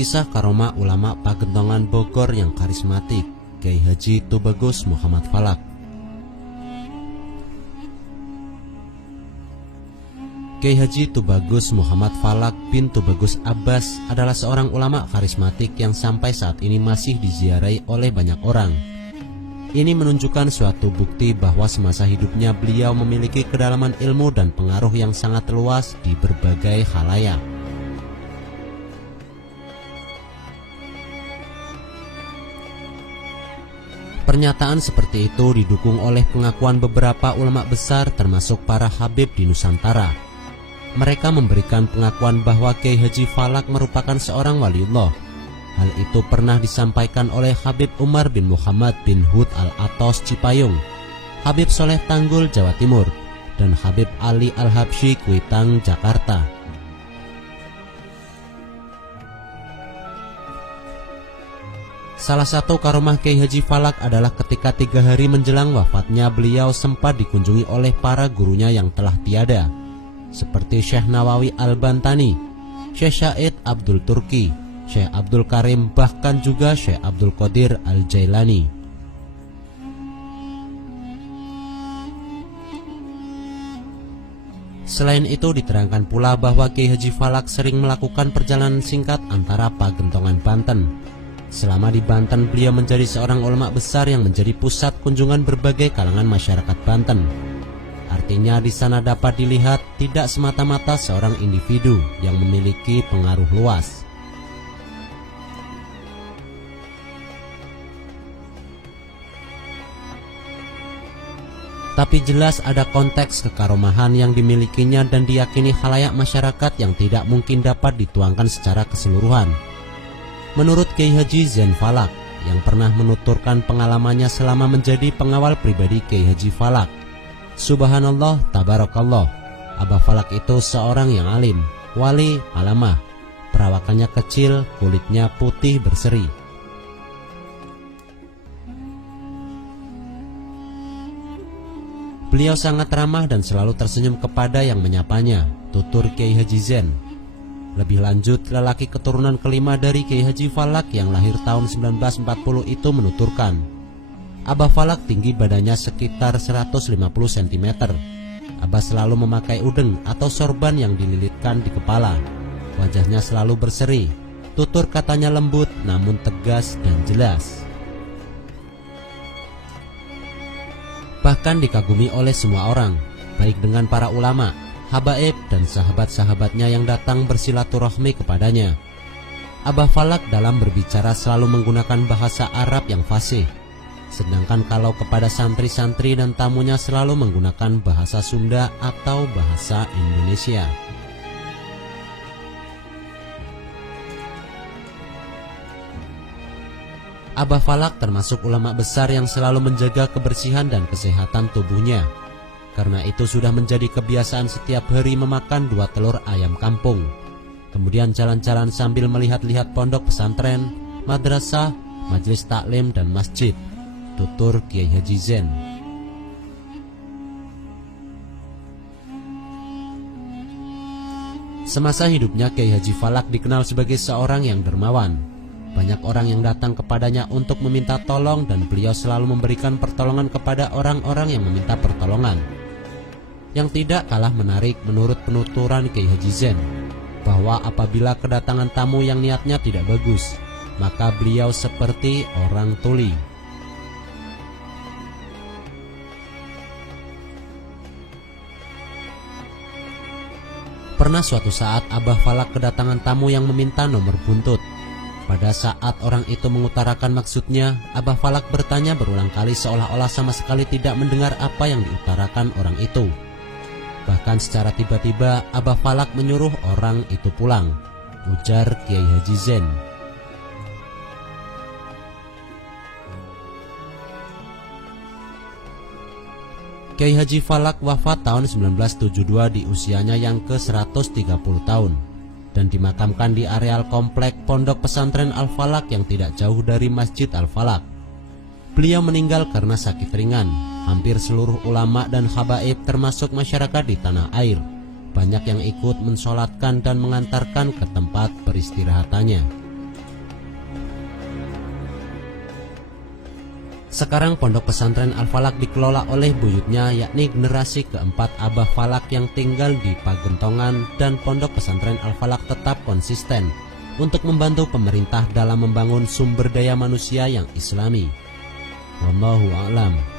Kisah karomah ulama Pagentongan Bogor yang karismatik, Kyai Haji Tubagus Muhammad Falak. Kyai Haji Tubagus Muhammad Falak bin Tubagus Abbas adalah seorang ulama karismatik yang sampai saat ini masih diziarahi oleh banyak orang. Ini menunjukkan suatu bukti bahwa semasa hidupnya beliau memiliki kedalaman ilmu dan pengaruh yang sangat luas di berbagai khalayak. Pernyataan seperti itu didukung oleh pengakuan beberapa ulama besar termasuk para habib di Nusantara. Mereka memberikan pengakuan bahwa Kyai Haji Falak merupakan seorang waliullah. Hal itu pernah disampaikan oleh Habib Umar bin Muhammad bin Hud Al-Atos Cipayung, Habib Soleh Tanggul Jawa Timur, dan Habib Ali Al-Habsyi Kuitang Jakarta. Salah satu karomah Kyai Haji Falak adalah ketika 3 hari menjelang wafatnya beliau sempat dikunjungi oleh para gurunya yang telah tiada, seperti Syekh Nawawi Al-Bantani, Syekh Syahid Abdul Turki, Syekh Abdul Karim, bahkan juga Syekh Abdul Qadir Al-Jailani. Selain itu diterangkan pula bahwa Kyai Haji Falak sering melakukan perjalanan singkat antara Pagentongan Banten. Selama di Banten, beliau menjadi seorang ulama besar yang menjadi pusat kunjungan berbagai kalangan masyarakat Banten. Artinya di sana dapat dilihat tidak semata-mata seorang individu yang memiliki pengaruh luas. Tapi jelas ada konteks kekaromahan yang dimilikinya dan diyakini khalayak masyarakat yang tidak mungkin dapat dituangkan secara keseluruhan. Menurut Kyai Haji Zain Falak yang pernah menuturkan pengalamannya selama menjadi pengawal pribadi Kyai Haji Falak, subhanallah tabarakallah, Abah Falak itu seorang yang alim, wali, alamah, perawakannya kecil, kulitnya putih berseri. Beliau sangat ramah dan selalu tersenyum kepada yang menyapanya, tutur Kyai Haji Zain. Lebih lanjut, lelaki keturunan kelima dari Kyai Haji Falak yang lahir tahun 1940 itu menuturkan, Abah Falak tinggi badannya sekitar 150 cm. Abah selalu memakai udeng atau sorban yang dililitkan di kepala. Wajahnya selalu berseri. Tutur katanya lembut namun tegas dan jelas. Bahkan dikagumi oleh semua orang, baik dengan para ulama, habaib, dan sahabat-sahabatnya yang datang bersilaturahmi kepadanya. Abah Falak dalam berbicara selalu menggunakan bahasa Arab yang fasih, sedangkan kalau kepada santri-santri dan tamunya selalu menggunakan bahasa Sunda atau bahasa Indonesia. Abah Falak termasuk ulama besar yang selalu menjaga kebersihan dan kesehatan tubuhnya. Karena itu sudah menjadi kebiasaan setiap hari memakan 2 telur ayam kampung. Kemudian jalan-jalan sambil melihat-lihat pondok pesantren, madrasah, majelis taklim, dan masjid, tutur Kyai Haji Zain. Semasa hidupnya Kyai Haji Falak dikenal sebagai seorang yang dermawan. Banyak orang yang datang kepadanya untuk meminta tolong dan beliau selalu memberikan pertolongan kepada orang-orang yang meminta pertolongan. Yang tidak kalah menarik menurut penuturan Kyai Haji Zain, bahwa apabila kedatangan tamu yang niatnya tidak bagus, maka beliau seperti orang tuli. Pernah suatu saat Abah Falak kedatangan tamu yang meminta nomor buntut. Pada saat orang itu mengutarakan maksudnya, Abah Falak bertanya berulang kali seolah-olah sama sekali tidak mendengar apa yang diutarakan orang itu. Bahkan secara tiba-tiba Abah Falak menyuruh orang itu pulang, ujar Kyai Haji Zain. Kyai Haji Falak wafat tahun 1972 di usianya yang ke-130 tahun dan dimakamkan di areal komplek Pondok Pesantren Al-Falak yang tidak jauh dari Masjid Al-Falak. Beliau meninggal karena sakit ringan. Hampir seluruh ulama dan habaib termasuk masyarakat di tanah air banyak yang ikut mensolatkan dan mengantarkan ke tempat peristirahatannya. Sekarang pondok pesantren Al-Falak dikelola oleh buyutnya, yakni generasi keempat Abah Falak yang tinggal di Pagentongan, dan pondok pesantren Al-Falak tetap konsisten untuk membantu pemerintah dalam membangun sumber daya manusia yang islami. Wallahu a'lam.